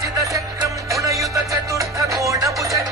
Imagine the